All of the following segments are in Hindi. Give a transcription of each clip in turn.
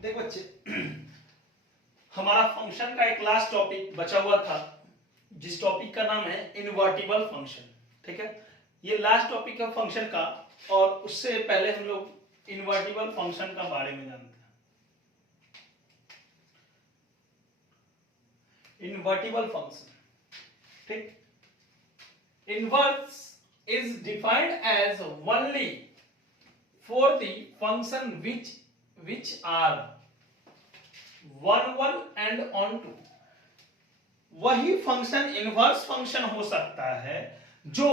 देख बच्चे, हमारा फंक्शन का एक लास्ट टॉपिक बचा हुआ था, जिस टॉपिक का नाम है इनवर्टिबल फंक्शन। ठीक है, ये लास्ट टॉपिक है फंक्शन का, और उससे पहले हम लोग इनवर्टिबल फंक्शन का बारे में जानते हैं। इनवर्टिबल फंक्शन, ठीक, inverse is defined as only for the function which are one and onto। वही फंक्शन इनवर्स फंक्शन हो सकता है जो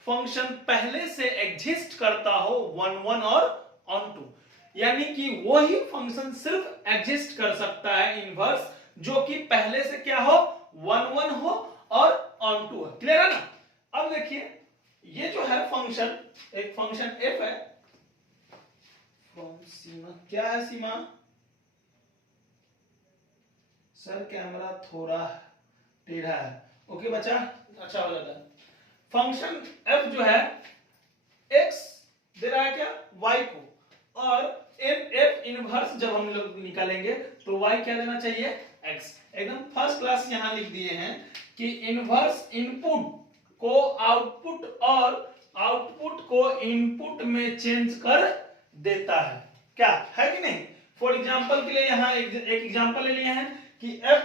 फंक्शन पहले से एग्जिस्ट करता हो वन और ऑन टू। यानी कि वही फंक्शन सिर्फ एग्जिस्ट कर सकता है इनवर्स जो कि पहले से क्या हो, वन हो और ऑन टू है। क्लियर है ना? अब देखिए, ये जो है फंक्शन, एक फंक्शन एफ है फ्रॉम सीमा। क्या है सीमा? सर कैमरा थोड़ा टेढ़ा है। ओके बच्चा, अच्छा हो जाता है। फंक्शन एफ जो है एक्स दे रहा है क्या, वाई को, और एफ इनवर्स जब हम लोग निकालेंगे तो वाई क्या देना चाहिए, एक्स। एकदम फर्स्ट क्लास यहां लिख दिए हैं कि इनवर्स इनपुट को आउटपुट और आउटपुट को इनपुट में चेंज कर देता है। क्या है कि नहीं? फॉर एग्जांपल के लिए यहां एक एग्जांपल ले लिए हैं कि एफ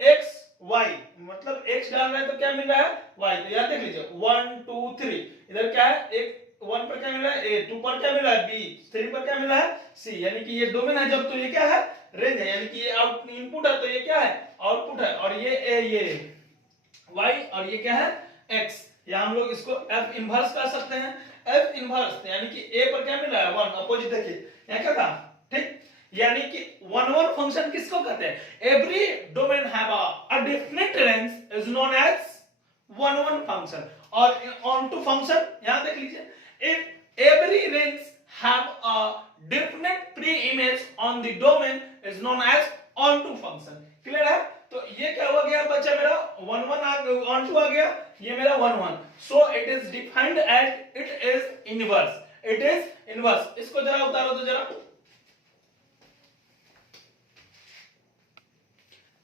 एक्स वाई, मतलब एक्स डाल रहे हैं तो क्या मिल रहा है, वाई। तो याद देख लीजिए 1 2 3, इधर क्या है, एक 1 पर क्या मिल रहा है ए, 2 पर क्या मिल रहा है बी, 3 पर क्या मिल रहा है सी। यानी कि ये डोमेन है जब, तो ये क्या है, रेंज है। यानी कि ये आउट इनपुट है तो ये क्या है, आउटपुट है। और ये ए, ये वाई, और ये क्या है, एक्स। या हम लोग इसको एफ इनवर्स कर सकते हैं। एफ इनवर्स यानी कि ए पर क्या मिल रहा है, 1। अपोजिट देखिए यहां क्या था, ठीक। यानी कि वन फंक्शन किसको कहते हैं, every domain have a definite range is known as one function. और ऑन टू फंक्शन यहां देख लीजिए, if every range have a definite pre image on the domain is known as onto function. Clear है? तो ये क्या हो गया बच्चा, मेरा वन ऑन टू आ गया, ये मेरा one. So it is defined as it is inverse. It is inverse. इसको जरा उतारो तो जरा।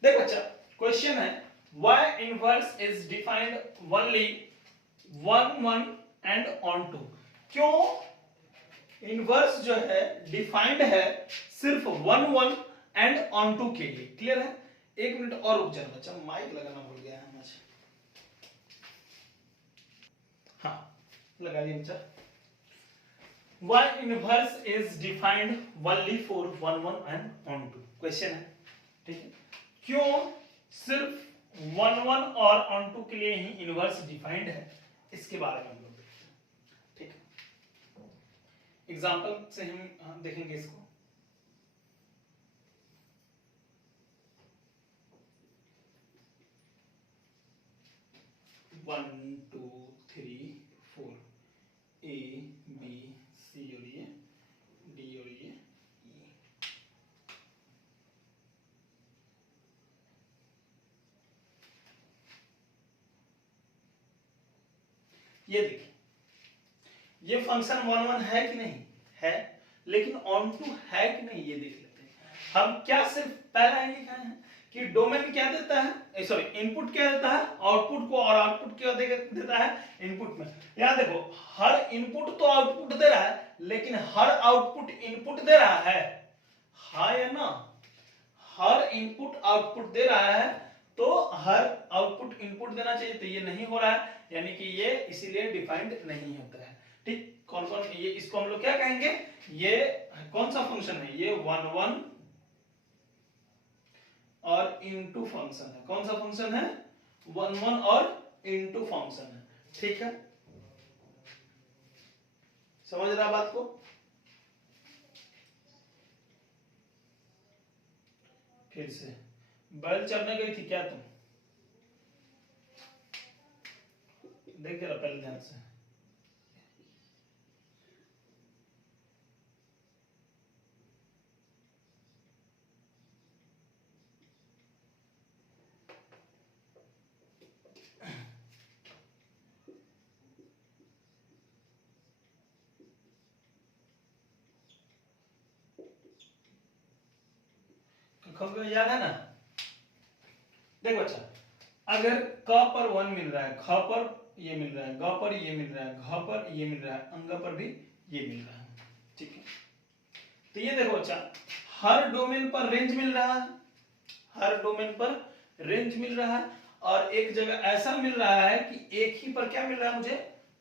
देख बच्चा, क्वेश्चन है why inverse is defined only one and onto. क्यों इनवर्स जो है डिफाइंड है सिर्फ वन एंड ऑन टू के लिए। क्लियर है? एक मिनट और रुक जाना बच्चा, माइक लगाना भूल गया है मुझे। हाँ लगा दिया बच्चा। Why inverse is defined only for one and on to. Question है, ठीक है, क्यों सिर्फ वन और ऑन टू के लिए ही इनवर्स डिफाइंड है, इसके बारे में हम लोग देखते हैं। ठीक है, एग्जांपल से हम देखेंगे इसको। One two three four, A B C और ये डी और ये ई। ये देखिए, ये फंक्शन वन है कि नहीं है, लेकिन ऑन टू है कि नहीं ये देख लेते हैं हम। क्या सिर्फ पहला ही लिखा है कि डोमेन क्या देता है, सॉरी इनपुट क्या देता है आउटपुट को, और आउटपुट क्या देता है इनपुट में। यहां देखो, हर इनपुट तो आउटपुट दे रहा है, लेकिन हर आउटपुट इनपुट दे रहा है। हाँ या ना? हर इनपुट आउटपुट दे रहा है, तो हर आउटपुट इनपुट देना चाहिए, तो ये नहीं हो रहा है, यानी कि ये इसीलिए डिफाइंड नहीं होता है। ठीक, कौन कौन, ये इसको हम लोग क्या कहेंगे, ये कौन सा फंक्शन है, ये वन और इनटू फंक्शन है। कौन सा फंक्शन है, वन और इनटू फंक्शन है। ठीक है, समझ रहा बात को? फिर से बैल चढ़ने गई थी क्या तुम? देख जरा पहले ध्यान से। याद है ना? देख बच्चा, अगर क पर 1 मिल रहा है, ख पर ये मिल रहा है, ग पर ये मिल रहा है, घ पर ये मिल रहा है, अंग पर भी ये मिल रहा है, ठीक है। तो ये देखो बच्चा, हर डोमेन पर रेंज मिल रहा है, हर डोमेन पर रेंज मिल रहा है, और एक जगह ऐसा मिल रहा है कि एक ही पर क्या मिल रहा है मुझे,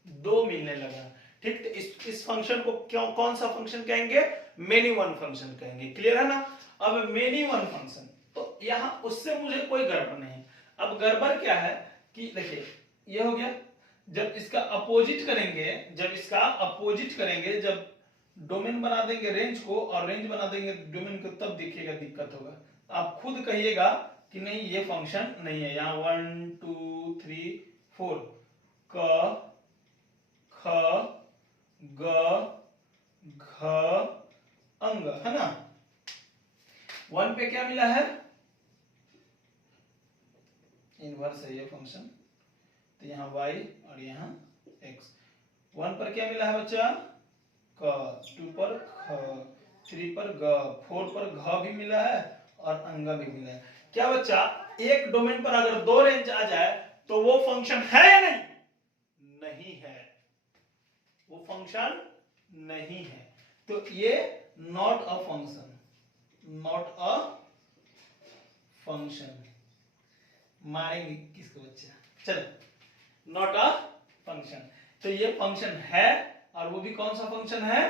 2 मिलने लगा, ठीक। तो इस फंक्शन को क्यों, कौन सा फंक्शन कहेंगे, मेनी वन फंक्शन कहेंगे, क्लियर है ना। अब मेनी वन फंक्शन, तो यहां उससे मुझे कोई गड़बड़ नहीं। अब गड़बड़ क्या है कि देखिए, ये हो गया, जब इसका अपोजिट करेंगे, जब डोमेन बना देंगे रेंज को और रेंज बना देंगे डोमेन को, तब देखिएगा दिक्कत होगा। आप खुद कहिएगा कि नहीं ये फंक्शन नहीं है। यहाँ 1 2 3 4 क ख ग घ अंग है ना। 1 पे क्या मिला है, इनवर्स है ये फंक्शन, तो यहाँ y और यहाँ x। 1 पर क्या मिला है बच्चा, क, 2 पर ख, 3 पर ग, 4 पर घ भी मिला है और अंग भी मिला है। क्या बच्चा, एक डोमेन पर अगर 2 रेंज आ जाए तो वो फंक्शन है या नहीं? नहीं है, वो फंक्शन नहीं है। तो ये not a function, not a function. मारेंगे किसको बच्चा, चलो, नॉट अ फंक्शन। तो ये फंक्शन है, और वो भी कौन सा फंक्शन है,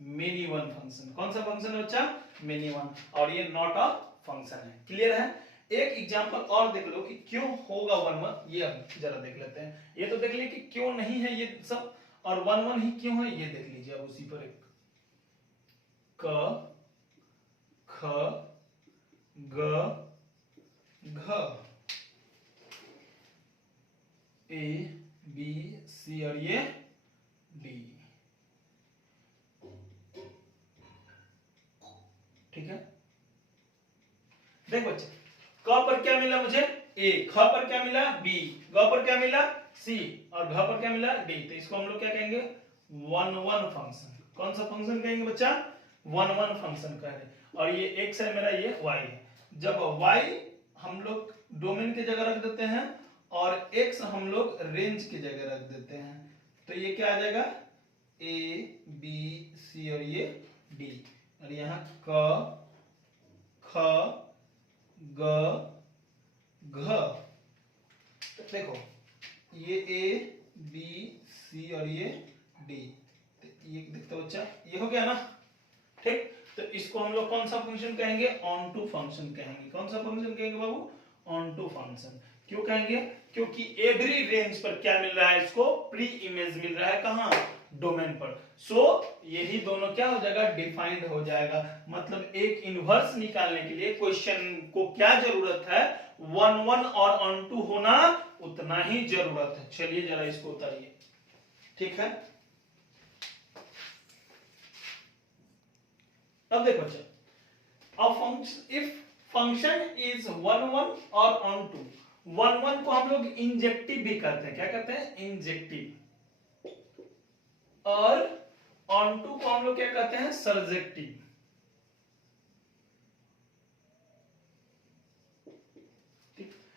मेनी वन फंक्शन। कौन सा फंक्शन है बच्चा, मेनी वन, और ये नॉट अ फंक्शन है, क्लियर है। एक एग्जांपल और देख लो कि क्यों होगा 1 1, ये हम जरा देख लेते हैं। ये तो देख लिए कि क्यों नहीं है ये सब, और 1 1 ही क्यों है ये देख लीजिए। अब उसी पर एक क ख ग घ, ए बी सी और ये डी, ठीक है। देख बच्चे, क पर क्या मिला मुझे, ए, ख पर क्या मिला, बी, ग पर क्या मिला, सी, और घ पर क्या मिला, डी। तो इसको हम लोग क्या कहेंगे, 1 1 फंक्शन। कौन सा फंक्शन कहेंगे बच्चा, 1 1 फंक्शन कह रहे। और ये x है मेरा, ये y है। जब y हम लोग डोमेन की जगह रख देते हैं और x हम लोग रेंज की जगह रख देते हैं, तो ये क्या आ जाएगा, a b c और ये d, और यहाँ क ख ग घ। तो देखो, ये a b c और ये d, तो ये देखते हो बच्चा, ये हो गया ना, ठीक। तो इसको हम लोग कौन सा फंक्शन कहेंगे, ऑन टू फंक्शन कहेंगे। कौन सा फंक्शन कहेंगे बाबू, ऑन टू फंक्शन। क्यों कहेंगे, क्योंकि एवरी रेंज पर क्या मिल रहा है, इसको प्री इमेज मिल रहा है, कहां, डोमेन पर। सो यही दोनों क्या हो जाएगा, डिफाइंड हो जाएगा। मतलब एक इनवर्स निकालने के लिए क्वेश्चन को क्या जरूरत है, 1 1 और ऑन टू होना उतना ही जरूरत है। चलिए जरा इसको उतारिए, ठीक है। अब देखो बच्चा, इफ फंक्शन इज 1 1 और ऑन टू, 1 1 को हम लोग इंजेक्टिव भी कहते हैं, क्या कहते हैं, इंजेक्टिव, और ऑन टू को हम लोग क्या कहते हैं, सर्जेक्टिव।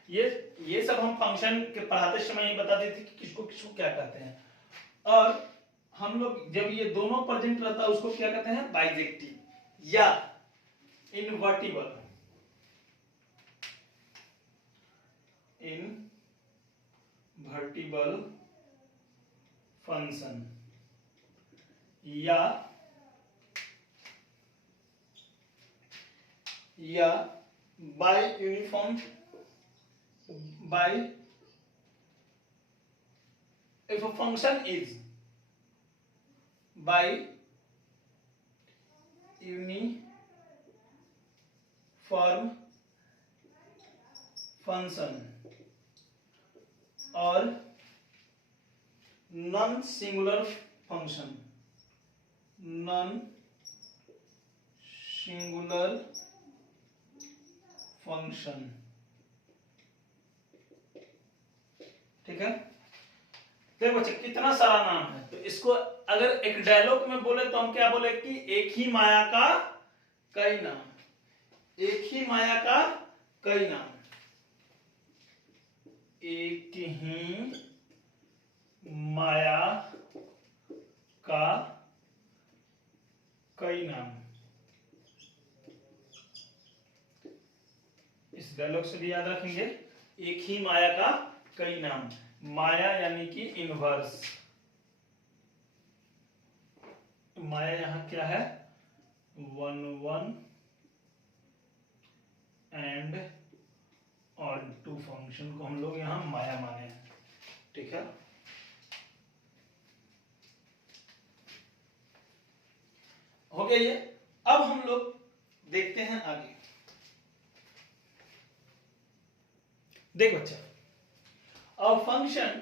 ये सब हम फंक्शन के पढ़ाते समय ही बता देते कि किसको किसको क्या कहते हैं। और हम लोग जब ये दोनों प्रेजेंट रहता है उसको क्या कहते हैं, बाइजेक्टिव या इनवर्टिबल, इनवर्टिबल फंक्शन, या by uniform, by, if a function is by uniform function or non-singular function, non-singular function, ठीक है। देखो बच्चे कितना सारा नाम है, तो इसको अगर एक डायलॉग में बोले तो हम क्या बोले कि एक ही माया का कई नाम। एक ही माया का कई नाम, एक ही माया का कई नाम। इस डायलॉग से भी याद रखेंगे, एक ही माया का कई नाम। माया यानी कि इनवर्स, माया यहां क्या है, 1 1 एंड ऑन टू फंक्शन को हम लोग यहां माया माने हैं, ठीक है। हो गया ये। अब हम लोग देखते हैं आगे। देख बच्चा, अब फंक्शन,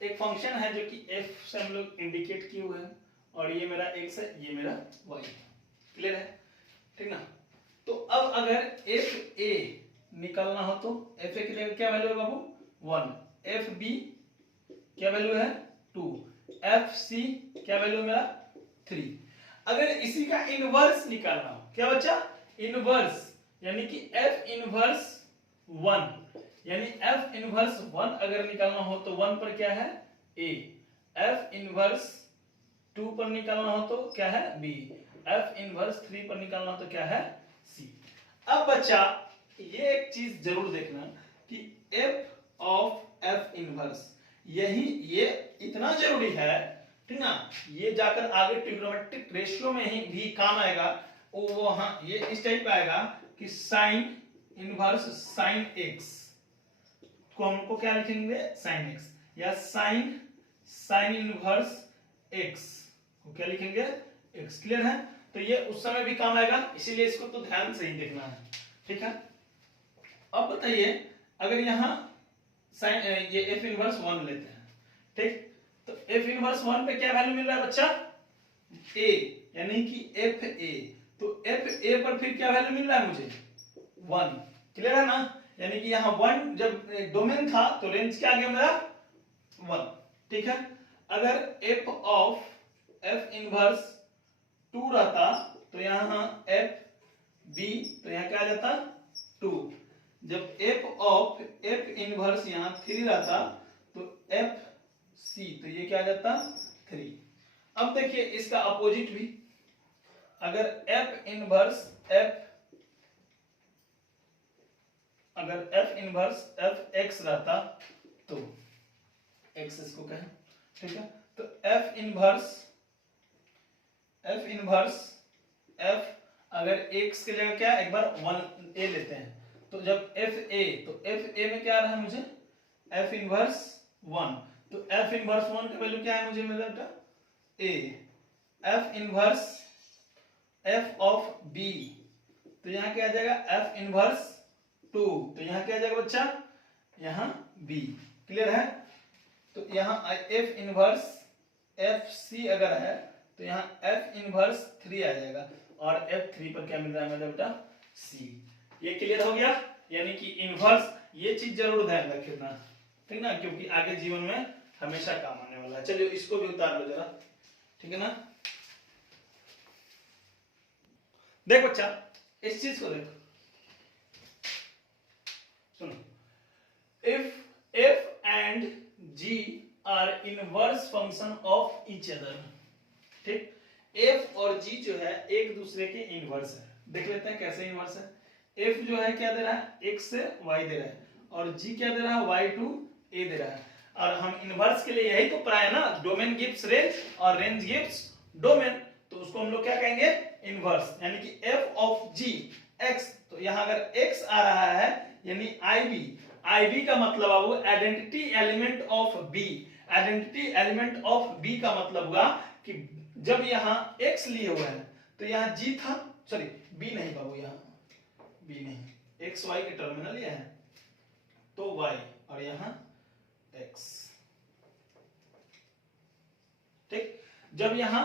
एक फंक्शन है जो कि f से हम लोग इंडिकेट किए हुए हैं, और ये मेरा x है, ये मेरा y है, क्लियर है, ठीक ना। तो अब अगर एफ ए निकालना हो तो एफ ए की जगह क्या वैल्यू है बाबू, 1, एफ बी क्या वैल्यू है, 2, एफ सी क्या वैल्यू मेरा 3। अगर इसी का इनवर्स निकालना हो, क्या बच्चा, इनवर्स, यानी कि एफ इनवर्स 1, यानी एफ इनवर्स 1 अगर निकालना हो तो 1 पर क्या है, ए, एफ इनवर्स 2 पर निकालना हो तो क्या है, बी, एफ इनवर्स 3 पर निकालना हो तो क्या है, सी। अब बच्चा ये एक चीज जरूर देखना कि एफ ऑफ एफ इनवर्स, यही ये इतना जरूरी है, ठीक ना, ये जाकर आगे ट्रिग्नोमेट्रिक रेशियो में ही भी काम आएगा। वो हाँ, ये इस टाइप का आएगा कि साइन इनवर्स साइन एक्स को हमको क्या लिखेंगे, साइन एक्स, या साइन साइन इनवर्स एक्स को क्या लिखेंगे, एक्स, क्लियर है। तो ये उस समय भी काम आएगा, इसीलिए इसको तो ध्यान से ही देखना है, ठीक है। अब बताइए, अगर यहां साइन ये एफ इनवर्स 1 लेते हैं, ठीक, तो एफ इनवर्स 1 पे क्या वैल्यू मिल रहा है बच्चा, ए, यानी कि एफ ए, तो एफ ए पर फिर क्या वैल्यू मिल रहा है मुझे, 1, क्लियर है ना। यानी कि यहाँ 1 जब डोमेन था तो रेंज क्या आ गया मेरा, 1, ठीक है। अगर एफ ऑफ एफ इनवर्स 2 रहता तो यहाँ एफ बी, तो यहाँ क्या आ जाता 2। जब एफ ऑफ एफ इनवर्स यहाँ 3 रहता तो एफ सी, तो ये क्या आ जाता 3। अब देखिए इसका अपोजिट भी, अगर एफ इनवर्स एफ, अगर एफ इनवर्स एफ एक्स रहता तो एक्स इसको कहें, ठीक है। तो एफ इनवर्स एफ अगर एक्स की जगह क्या, एक बार 1 ए लेते हैं, तो जब एफ ए, तो एफ ए में क्या आ रहा है मुझे, एफ इनवर्स 1, तो एफ इनवर्स 1 का वैल्यू क्या है मुझे मिला बेटा, A, F inverse F of B, तो यहाँ क्या आ जाएगा, एफ इनवर्स 2, तो यहाँ क्या आ जाएगा बच्चा, यहाँ बी, क्लियर है। तो यहाँ एफ इनवर्स एफ सी अगर है तो यहाँ एफ इनवर्स 3 आ जाएगा, और F3 पर क्या मिल रहा है मेरा बेटा, C। ये क्लियर हो गया, यानी कि इनवर्स, ये चीज जरूर ध्यान रखना, ठीक ना, क्योंकि आगे जीवन में हमेशा काम आने वाला है। चलिए इसको भी उतार लो जरा, ठीक है ना। देख बच्चा, इस चीज को देखो, सुनो, if F and G are inverse function of each other, ठीक, एफ और जी जो है एक दूसरे के इनवर्स है। देख लेते हैं कैसे इनवर्स है। एफ जो है क्या दे रहा है, एक्स से वाई दे रहा है, और जी क्या दे रहा है, वाई टू ए दे रहा है। और हम इनवर्स के लिए यही तो पढ़ाए ना, डोमेन गिव्स रेंज और रेंज गिव्स डोमेन, तो उसको हम लोग क्या कहेंगे, इनवर्स। यानी कि एफ ऑफ जी एक्स, तो यहां अगर एक्स आ रहा है यानी आई बी का मतलब है वो identity element of B. Identity element of B का मतलब हुआ कि जब यहाँ x लिए हुए हैं तो यहाँ g था, सॉरी b नहीं बाबू, यहाँ b नहीं, x y के टर्मिनल ये है तो y, और यहाँ x, ठीक। जब यहाँ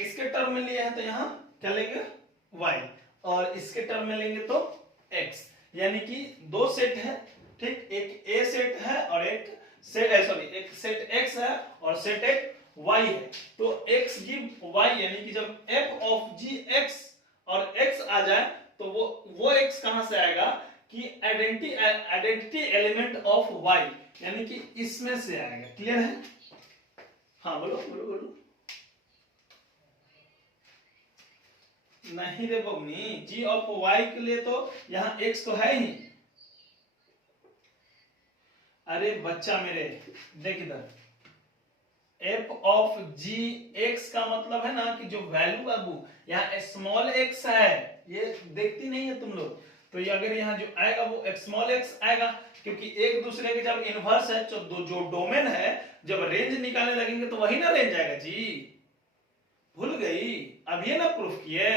इसके टर्म में लिए हैं तो यहाँ क्या लेंगे, y, और इसके टर्म में लेंगे तो x, यानी कि दो सेट है, ठीक, एक a सेट है और एक सेट, सॉरी एक सेट x है और सेट एक y है। तो x गिव y, यानी कि जब f ऑफ g x और x आ जाए तो वो x कहां से आएगा कि आइडेंटिटी एलिमेंट ऑफ y, यानी कि इसमें से आएगा। क्लियर है? हाँ बोलो बोलो बोलो। नहीं रे बबनी, g ऑफ y के लिए तो यहाँ x तो है ही। अरे बच्चा मेरे देख इधर, f ऑफ g x का मतलब है ना कि जो वैल्यू बाबू यहाँ स्मॉल x है, ये देखती नहीं है तुम लोग, तो ये अगर यहाँ जो आएगा वो स्मॉल x आएगा, क्योंकि एक दूसरे के जब इनवर्स है तो जो डोमेन है जब रेंज निकालने लगेंगे तो वही ना रेंज आएगा जी। भूल गई? अब ये ना प्रूफ किए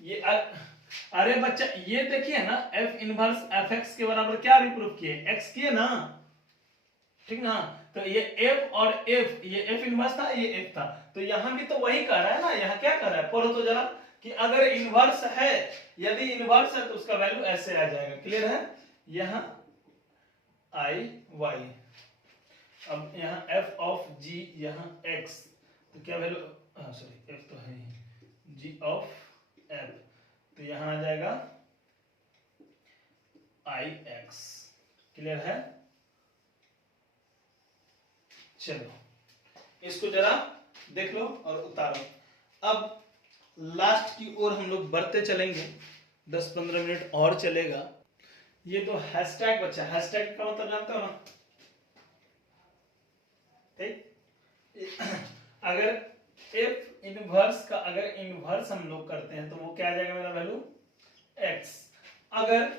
ये अरे बच्चा ये देखिए ना, f इनवर्स fx के बराबर क्या भी प्रूफ किए, x किए ना, ठीक ना। तो ये f और f, ये f इनवर्स था, ये f था, तो यहां भी तो वही कह रहा है ना। यहाँ क्या कर रहा है पढ़ो तो जरा, कि अगर इनवर्स है, यदि इनवर्स है तो उसका वैल्यू ऐसे आ जाएगा। क्लियर है? यहाँ i y, अब यहाँ f ऑफ g, यहाँ x, तो क्या वैल्यू, सॉरी f तो है ही, g ऑफ f, तो यहाँ आ जाएगा ix। क्लियर है? चलो इसको जरा देख लो और उतारो। अब लास्ट की ओर हम लोग बढ़ते चलेंगे, 10-15 मिनट और चलेगा। ये तो हैशटैग बच्चा, हैशटैग का मतलब जानते हो ना, ठीक। अगर f इनवर्स का अगर इनवर्स हम लोग करते हैं तो वो क्या आ जाएगा मेरा वैल्यू x। अगर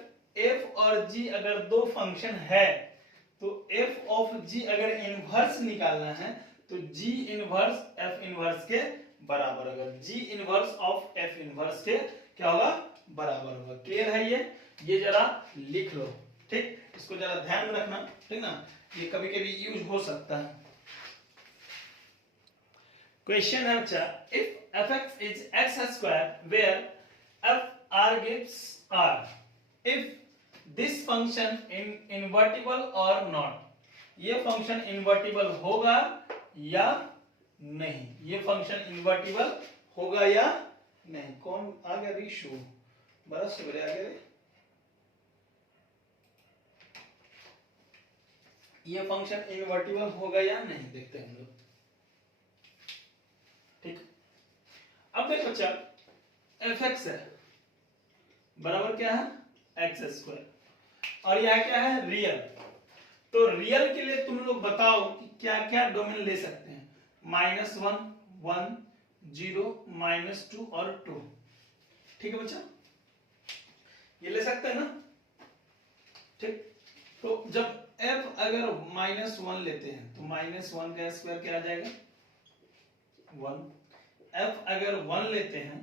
f और g अगर दो फंक्शन है तो f ऑफ g अगर इनवर्स निकालना है तो g इनवर्स f इनवर्स के बराबर होगा। g inverse of f inverse के क्या होगा? बराबर होगा। क्लियर है? ये जरा लिख लो, ठीक। इसको जरा ध्यान में रखना, ठीक ना, ये कभी कभी यूज हो सकता है। क्वेश्चन है बच्चा, if fx is x square where f r gives r, if this function invertible or not, ये फंक्शन इन्वर्टिबल होगा या नहीं, ये फंक्शन इन्वर्टिबल होगा या नहीं। कौन आ गया? रिशु, बड़ा सवेरे आ गए। ये फंक्शन इन्वर्टिबल होगा या नहीं देखते हैं हम लोग, ठीक। अब देखो बच्चा, fx है बराबर क्या है? x स्क्वायर, और यह क्या है? रियल। तो रियल के लिए तुम लोग बताओ कि क्या क्या डोमेन ले सकते हैं। -1, 1, 0, -2 और 2, ठीक है बच्चा, ये ले सकते हैं ना, ठीक। तो जब f अगर -1 लेते हैं तो -1 का स्क्वायर क्या आ जाएगा? 1। f अगर 1 लेते हैं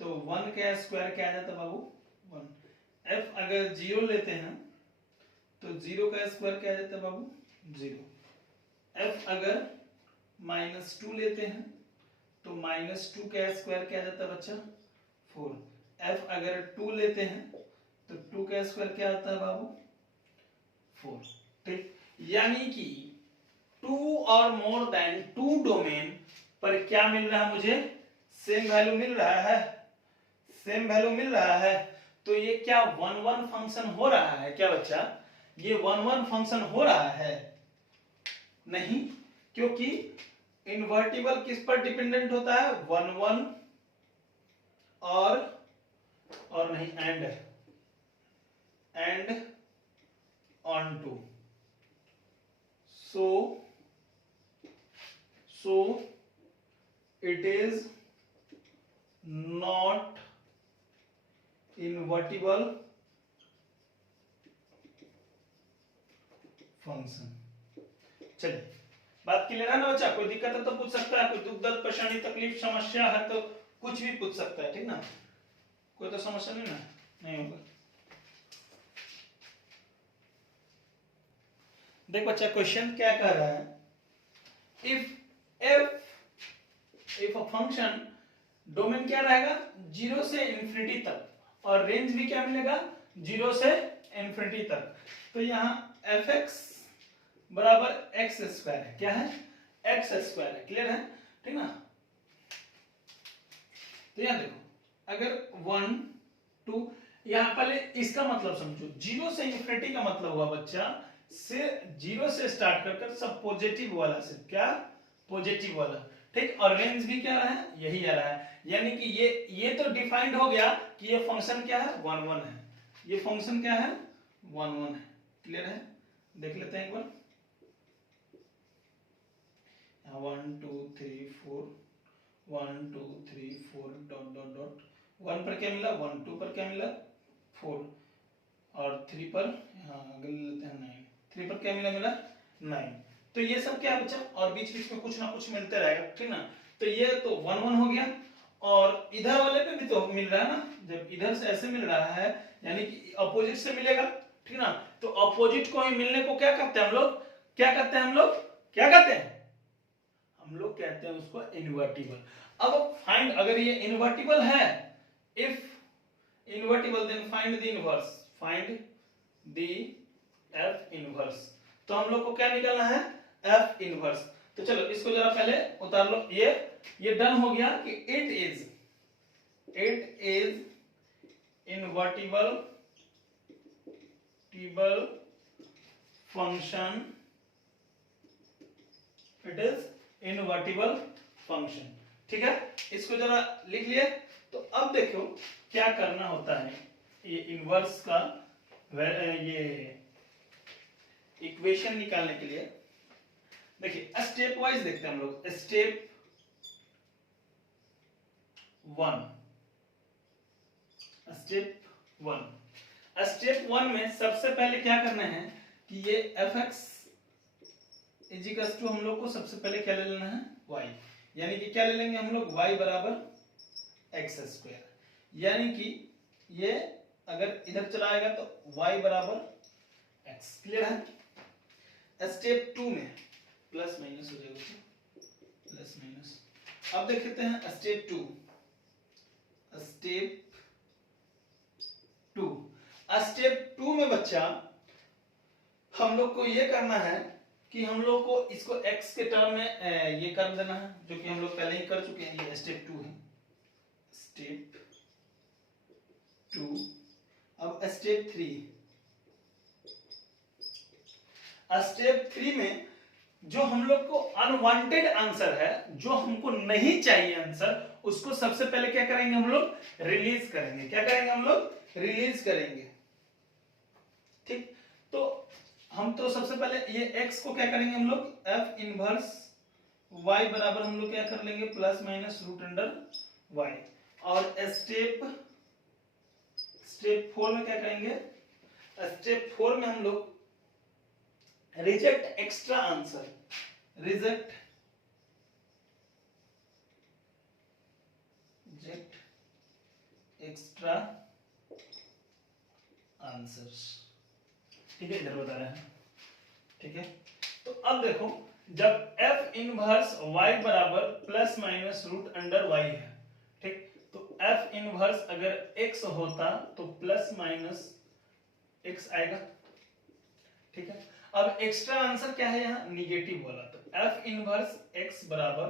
तो 1 का स्क्वायर क्या आ जाता है बाबू? 1। f अगर 0 लेते हैं तो 0 का स्क्वायर क्या आ जाता है बाबू? 0। f अगर -2 लेते हैं तो -2 का स्क्वायर क्या आ जाता है बच्चा? 4। f अगर 2 लेते हैं तो 2 का स्क्वायर क्या आता है बाबू? 4, ठीक। यानी कि 2 और मोर देन 2 डोमेन पर क्या मिल रहा है मुझे? सेम वैल्यू मिल रहा है, सेम वैल्यू मिल रहा है। तो ये क्या 1-1 फंक्शन हो रहा है क्या बच्चा? ये 1-1 फंक्शन हो रहा है? नहीं, क्योंकि इन्वर्टिबल किस पर डिपेंडेंट होता है? 1-1 और नहीं and onto. so it is not invertible फंक्शन। चलिए बात क्लियर है ना बच्चा? कोई दिक्कत है तो पूछ सकता है, कोई दुख दर्द परेशानी तकलीफ समस्या है तो कुछ भी पूछ सकता है, ठीक ना। कोई तो समस्या नहीं ना, नहीं होगा। देख बच्चा क्वेश्चन क्या कह रहा है, इफ अ फंक्शन डोमेन क्या रहेगा? 0 से इंफिनिटी तक, और रेंज भी क्या मिलेगा? 0 से इंफिनिटी तक। तो यहाँ fx बराबर x स्क्वायर है, क्या है? x स्क्वायर है। क्लियर है? ठीक ना। तो यहाँ देखो अगर 1 2, यहाँ पहले इसका मतलब समझो, जीरो से इन्फिनिटी का मतलब हुआ बच्चा से जीरो से स्टार्ट कर सब पॉजिटिव वाला से, क्या पॉजिटिव वाला, ठीक। और रेंज भी क्या है, यही आ रहा है, यानी कि ये तो डिफाइंड हो गया कि ये फंक्शन क्या है, 1 1 है, ये फंक्शन क्या है, 1 1 है। क्लियर है, देख लेते हैं एक बार। 1 2 3 4, 1 2 3 4 डॉट डॉट डॉट, 1 पर क्या मिला, 1 2 पर क्या मिला 4, और 3 पर अगले लेते हैं 9, 3 पर क्या मिला 9। तो ये सब क्या बचा, और बीच बीच में कुछ ना कुछ मिलते रहेगा, ठीक ना। तो ये तो 1 1 हो गया, और इधर वाले पे भी तो मिल रहा है ना, जब इधर से ऐसे मिल रहा है यानी कि अपोजिट से मिलेगा, ठीक ना। तो अपोजिट को ही मिलने को क्या कहते हैं हम लोग, क्या कहते हैं हम लोग, क्या कहते हैं हम लोग, कहते हैं उसको इनवर्टिबल। अब फाइंड, अगर ये इनवर्टिबल है, if invertible then find the inverse, find the F inverse. तो हम लोग को क्या निकालना है, एफ इनवर्स। तो चलो इसको जरा पहले उतार लो, ये डन हो गया कि it is invertible function, it is invertible function, ठीक है। इसको जरा लिख लिए। तो अब देखो क्या करना होता है, ये इनवर्स का ये इक्वेशन निकालने के लिए। देखिए स्टेप वाइज देखते हैं हम लोग। स्टेप 1, स्टेप 1 में सबसे पहले क्या करना है कि ये fx इजिकल्स टू हम लोग को सबसे पहले क्या ले लेना है, y, यानी कि क्या ले लेंगे हम लोग, y बराबर एक्स स्क्वायर, यानी कि ये अगर इधर चला आएगा तो y बराबर x। क्लियर है। स्टेप 2 में प्लस माइनस हो जाएगा, प्लस माइनस। अब देखते हैं स्टेप 2, स्टेप 2 में बच्चा हम लोग को ये करना है कि हम लोग को इसको x के टर्म में ये कर देना है, जो कि हम लोग पहले ही कर चुके हैं। ये स्टेप 2 है, स्टेप 2। अब स्टेप 3 में जो हम लोग को अनवांटेड आंसर है, जो हमको नहीं चाहिए आंसर, उसको सबसे पहले क्या करेंगे हम लोग, रिलीज करेंगे। क्या करेंगे हम लोग, रिलीज करेंगे, ठीक। तो हम तो सबसे पहले ये x को क्या करेंगे हम लोग, f इनवर्स y बराबर हम लोग क्या कर लेंगे, plus minus root under y। और स्टेप 4 में क्या करेंगे, स्टेप 4 में हम लोग reject extra answer, reject extra answers, ठीक है, इधर बता रहे हैं, ठीक है। तो अब देखो जब f इनवर्स y बराबर plus minus root under y है, ठीक, तो f इनवर्स अगर x होता तो प्लस माइनस x आएगा, ठीक है। अब एक्स्ट्रा आंसर क्या है यहाँ, निगेटिव वाला, तो f इनवर्स x बराबर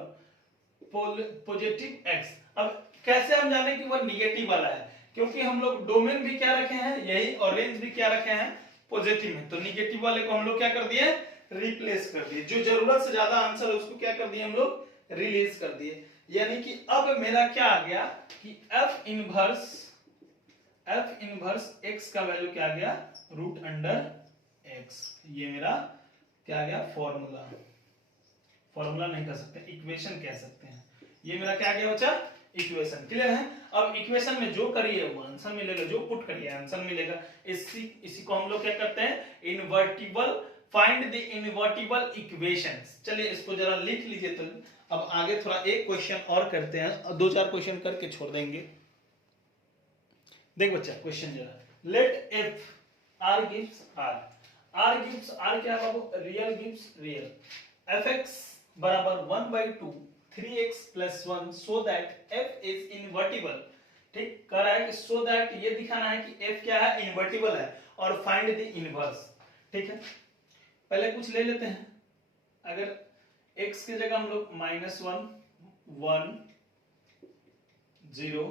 पॉजिटिव x। अब कैसे हम जाने कि वह निगेटिव वाला है, क्योंकि हम लोग डोमेन भी क्या रखे हैं यही, और रेंज भी क्या रखे हैं पॉजिटिव में। तो निगेटिव वाले को हम लोग क्या कर दिए, रिप्लेस कर दिए, जो जरूरत से ज्यादा आंसर है उसको क्या कर दिए हम लोग, रिलीज कर दिए। यानी कि अब मेरा क्या आ गया कि f इनवर्स x का वैल्यू क्या आ गया, रूट अंडर x। ये मेरा क्या आ गया, फॉर्मूला नहीं कह सकते, इक्वेशन कह सकते हैं। ये मेरा क्या आ गया बच्चा, इक्वेशन। क्लियर है। अब इक्वेशन में जो करिए वो आंसर मिलेगा, जो पुट करिए आंसर मिलेगा। इसी को हम लोग क्या करते हैं, invertible, find the invertible equations. चलिए इसको जरा लिख लीजिए। तो अब आगे थोड़ा एक क्वेश्चन और करते हैं, 2-4 क्वेश्चन करके छोड़ देंगे। देख बच्चा क्वेश्चन जरा, let F R gives R क्या है बाबू, रियल गिव्स रियल, fx बराबर 1/2 3x + 1 so that f is invertible. ठीक, कह रहा है कि सो दैट ये दिखाना है कि f क्या है, इन्वर्टिबल है, और फाइंड द इनवर्स। ठीक है, पहले कुछ ले लेते हैं। अगर x की जगह हम लोग -1 1 0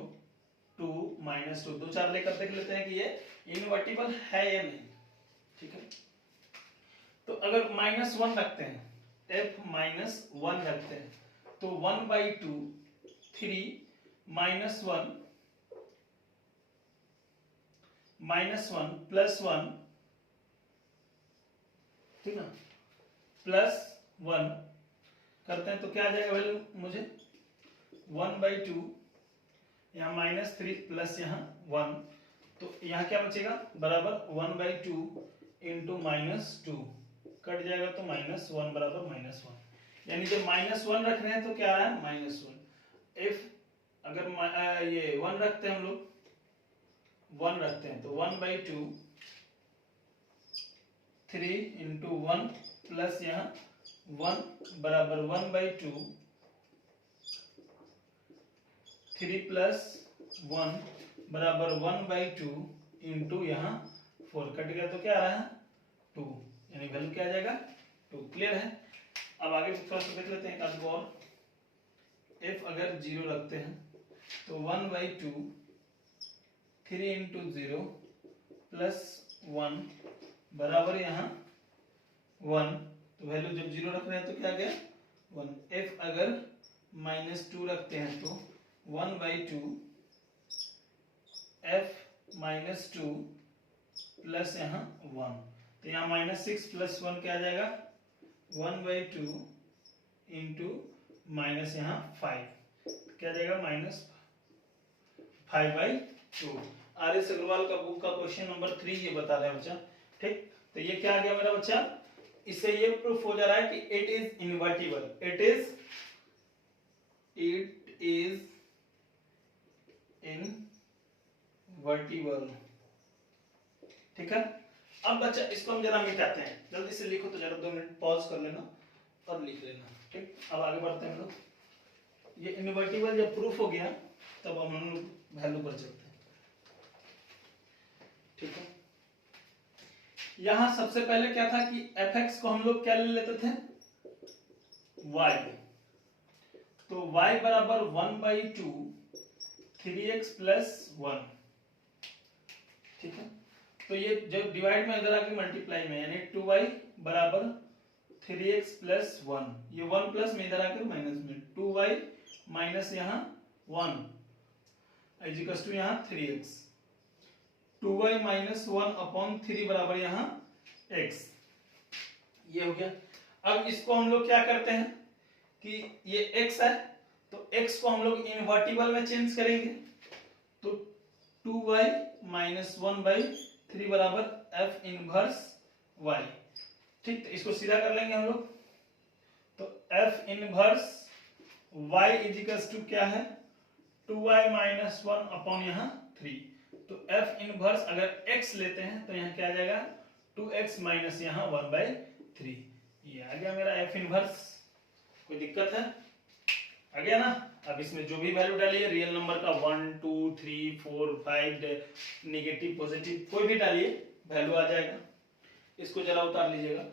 2 -2, दो चार लेकर देख लेते हैं कि ये इनवर्टिबल है या नहीं। ठीक है, तो अगर -1 रखते हैं, f -1 रखते हैं, तो 1/2 3 -1 +1, ठीक है, +1 करते हैं तो क्या आ जाएगा वैल्यू मुझे 1/2, यहाँ -3 प्लस यहाँ 1, तो यहाँ क्या बचेगा बराबर 1/2 इंटू -2 कट जाएगा तो -1 बराबर -1, यानी जब -1 रख रहे हैं तो क्या आ रहा है -1। इफ अगर ये 1 रखते हैं हम लोग, 1 रखते हैं तो 1/2 3 इंटू 1 प्लस यहाँ 1 बराबर 1/2 3 प्लस 1 बराबर 1/2 इंटू यहाँ 4 कट गया तो क्या आ रहा है 2, यानी वैल्यू क्या आ जाएगा 2। क्लियर है। अब आगे थोड़ा सा देख लेते हैं एक आध और। f अगर 0 रखते हैं तो 1/2 3 इंटू 0 प्लस 1 बराबर यहाँ 1, तो वैल्यू जब 0 रख रहे हैं तो क्या गया 1। f अगर -2 रखते हैं तो 1/2 f -2 प्लस यहाँ 1, तो यहाँ -6 प्लस 1 क्या आ जाएगा 1/2 इंटू माइनस यहाँ 5, क्या जाएगा -5/2। आर.एस. अग्रवाल का बुक का क्वेश्चन नंबर 3 ये बता रहे हैं बच्चा। ठीक, तो ये क्या आ गया मेरा बच्चा, इससे ये प्रूफ हो जा रहा है कि it is invertible, it is invertible. ठीक है, अब बच्चा इसको हम जरा मिटाते हैं, जल्दी से लिखो तो जरा 2 मिनट पॉज कर लेना और लिख लेना। ठीक, अब आगे बढ़ते हैं हम लोग। ये इनवर्टिबल जब प्रूफ हो गया तब हम लोग वैल्यू पर चलते हैं। ठीक है, यहां सबसे पहले क्या था कि fx को हम लोग क्या ले लेते थे y, तो y बराबर 1/2 3x प्लस 1। ठीक है, तो ये जब डिवाइड में इधर आके मल्टीप्लाई में, यानी 2y बराबर 3x प्लस 1, ये 1 प्लस में इधर आकर माइनस में 2y माइनस यहाँ 1 इजिकल्स टू यहाँ 3x, 2y माइनस 1 अपॉन 3 बराबर यहाँ x, ये हो गया। अब इसको हम लोग क्या करते हैं कि ये x है तो x को हम लोग इनवर्टिबल में चेंज करेंगे, तो 2y माइनस 1/3 बराबर f इनवर्स y। ठीक, तो इसको सीधा कर लेंगे हम लोग, तो f inverse y is equals to क्या है 2y माइनस 1 अपॉन यहाँ 3, तो f इनवर्स अगर x लेते हैं तो यहाँ क्या आ जाएगा 2x माइनस यहाँ 1/3, ये आ गया मेरा f इनवर्स। कोई दिक्कत है, आ गया ना। अब इसमें जो भी वैल्यू डालिए रियल नंबर का 1 2 3 4 5 नेगेटिव पॉजिटिव कोई भी डालिए वैल्यू आ जाएगा। इसको जरा उतार लीजिएगा।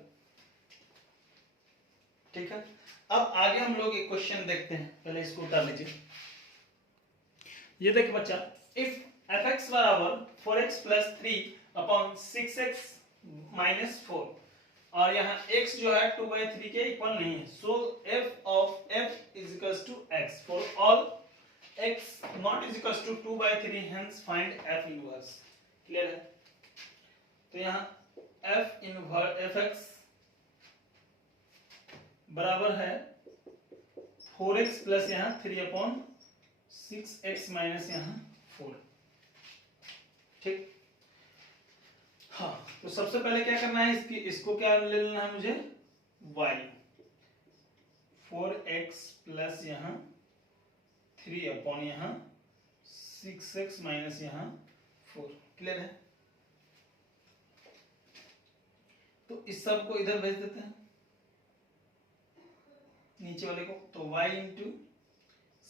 ठीक है, अब आगे हम लोग एक क्वेश्चन देखते हैं, पहले इसको उतार लीजिए। ये देखिए बच्चा, इफ fx बराबर 4x plus 3 upon 6x minus 4 और यहाँ x जो है 2/3 के इक्वल नहीं है, so f of f is equals to x for all x not is equals to 2/3, hence find f inverse. Clear है, तो यहाँ f इनवर्स fx बराबर है 4x प्लस यहाँ 3 अपॉन 6x माइनस यहाँ 4। ठीक, हाँ, तो सबसे पहले क्या करना है, इसको क्या ले लेना है मुझे y, 4x प्लस यहाँ 3 अपॉन यहाँ 6x माइनस यहाँ 4। क्लियर है, तो इस सब को इधर भेज देते हैं नीचे वाले को, तो y इंटू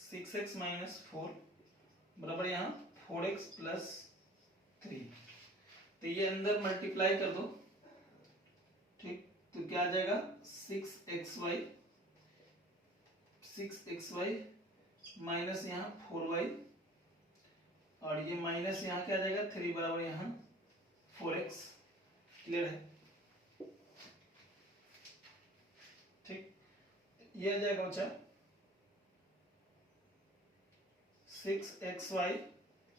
6x माइनस 4 बराबर यहाँ 4x प्लस 3, तो ये अंदर मल्टीप्लाई कर दो। ठीक, तो क्या आ जाएगा 6xy माइनस यहाँ 4y और ये माइनस यहाँ क्या आ जाएगा 3 बराबर यहाँ 4x। क्लियर है? ठीक, ये आ जाएगा बच्चा 6xy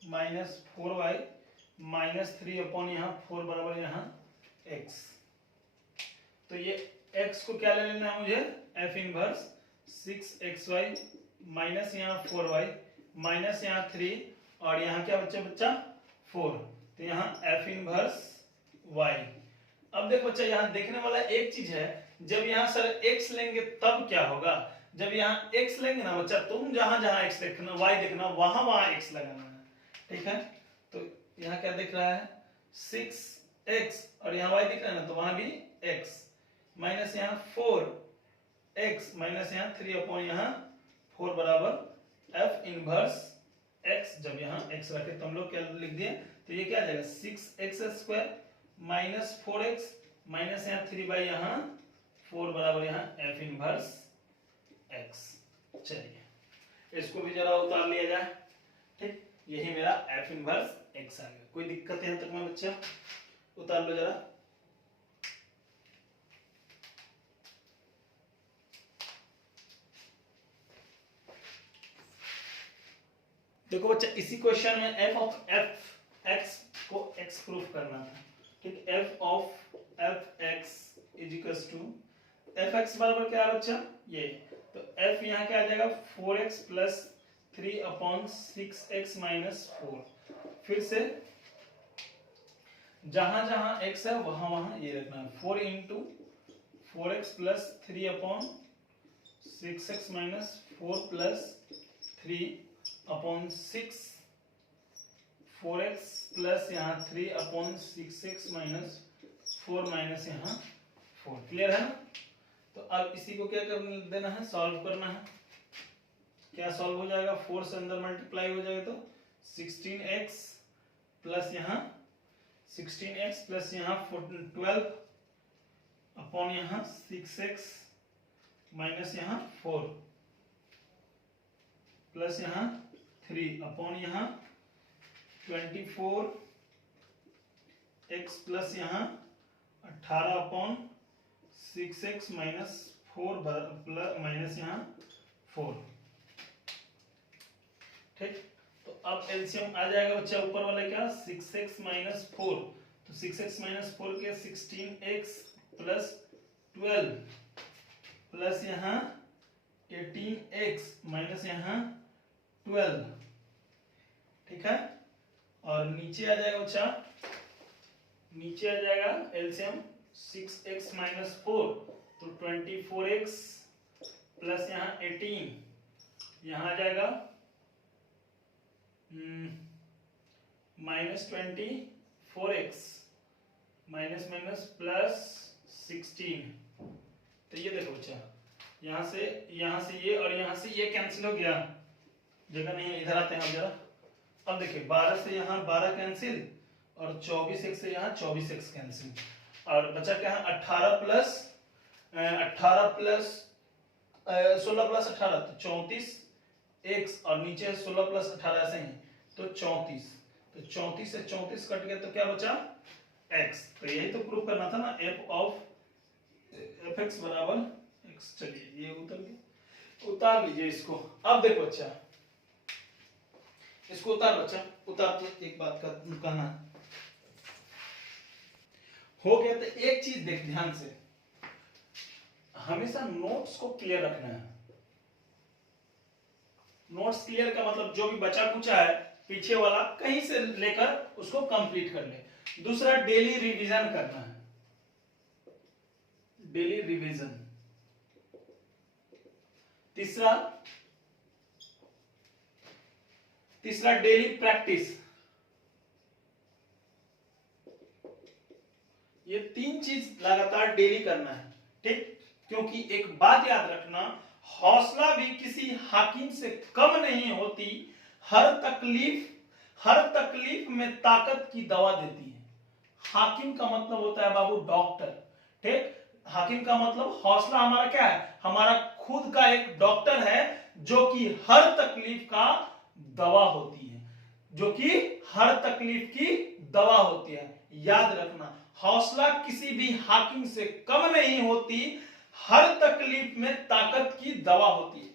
minus 4y minus 3 upon यहाँ 4 बराबर यहाँ x। तो ये x को क्या ले लेना है मुझे, f इनवर्स 6xy माइनस यहाँ 4y माइनस यहाँ 3 और यहाँ क्या बच्चा 4, तो यहाँ f इनवर्स y। अब देख बच्चा यहाँ देखने वाला एक चीज है, जब यहाँ सर x लेंगे तब क्या होगा, जब यहाँ x लेंगे ना बच्चा, तुम जहां जहां x देखना y देखना वहां वहां x लगाना है। ठीक है, तो यहाँ क्या दिख रहा है 6x और यहाँ y दिख रहा है ना, तो वहां भी x माइनस यहाँ 4x माइनस यहाँ 3 अपॉन यहाँ 4 बराबर f इनवर्स x। जब यहाँ x रखे तो हम लोग क्या लिख दिए, तो ये क्या आ जाएगा 6x² माइनस 4x माइनस यहाँ 3 बाई यहाँ 4 बराबर यहाँ f इनवर्स x। चलिए इसको भी जरा उतार लिया जाए। ठीक, यही मेरा f इनवर्स x आ गया। कोई दिक्कत है तक में बच्चा? उतार लो जरा। देखो बच्चा इसी क्वेश्चन में f ऑफ f(x) को x प्रूफ करना था। ठीक, f of f(x) is equals to f(x) बराबर क्या है बच्चा, ये तो f यहाँ क्या आ जाएगा 4x plus 3 upon 6x minus 4। फिर से जहां जहां x है वहां वहां ये रखना है 4 into 4x plus 3 upon 6x minus 4 plus 3 upon 6 4x plus यहाँ 3 अपॉन 6x माइनस 4 माइनस यहाँ 4। क्लियर है ना? तो अब इसी को क्या कर देना है, सॉल्व करना है। क्या सॉल्व हो जाएगा, 4 से अंदर मल्टीप्लाई हो जाएगा तो 16x प्लस यहाँ 16x प्लस यहाँ 12 अपॉन यहाँ 6x माइनस यहाँ 4 प्लस यहाँ 3 अपॉन यहाँ 24x प्लस यहाँ 18 अपॉन 6x माइनस 4 माइनस यहाँ 4। ठीक, तो अब एलसीएम आ जाएगा बच्चा ऊपर वाला क्या 6x माइनस 4, तो 6x माइनस 4 के 16x प्लस 12 प्लस यहाँ 18x माइनस यहाँ 12। ठीक है, और नीचे आ जाएगा बच्चा, नीचे आ जाएगा एलसीएम 6x माइनस 4 तो 24x प्लस यहाँ 18 यहाँ आ जाएगा minus 24x minus minus plus 16। तो ये देखो बच्चा यहाँ से ये और यहाँ से ये कैंसिल हो गया, जगह नहीं है, इधर आते हैं हम जरा। अब देखिए 12 से यहाँ 12 कैंसिल और 24x से यहाँ 24x कैंसिल, और बचा क्या है 18 प्लस 16 प्लस 18 तो 34x और नीचे 16 प्लस 18 ऐसे ही तो 34, तो 34 से 34 कट गया तो क्या बचा x। तो यही तो प्रूफ करना था ना, f ऑफ fx बराबर x। चलिए ये उतर गया, उतार लीजिए इसको। अब देखो बच्चा इसको उतार बच्चा, उतार तो एक बात का कहना हो गया। तो एक चीज देख ध्यान से, हमेशा नोट्स को क्लियर रखना है। नोट्स क्लियर का मतलब जो भी बचा कुचा है पीछे वाला कहीं से लेकर उसको कंप्लीट कर ले। दूसरा डेली रिवीजन करना है, डेली रिवीजन। तीसरा डेली प्रैक्टिस। ये 3 चीज लगातार डेली करना है। ठीक, क्योंकि एक बात याद रखना, हौसला भी किसी हाकिम से कम नहीं होती। हर तकलीफ में ताकत की दवा देती है। हाकिम का मतलब होता है बाबू डॉक्टर। ठीक, हाकिम का मतलब हौसला हमारा क्या है, हमारा खुद का एक डॉक्टर है जो कि हर तकलीफ का दवा होती है। जो कि हर तकलीफ की दवा होती है। याद रखना, हौसला किसी भी हाकिम से कम नहीं होती, हर तकलीफ में ताकत की दवा होती है।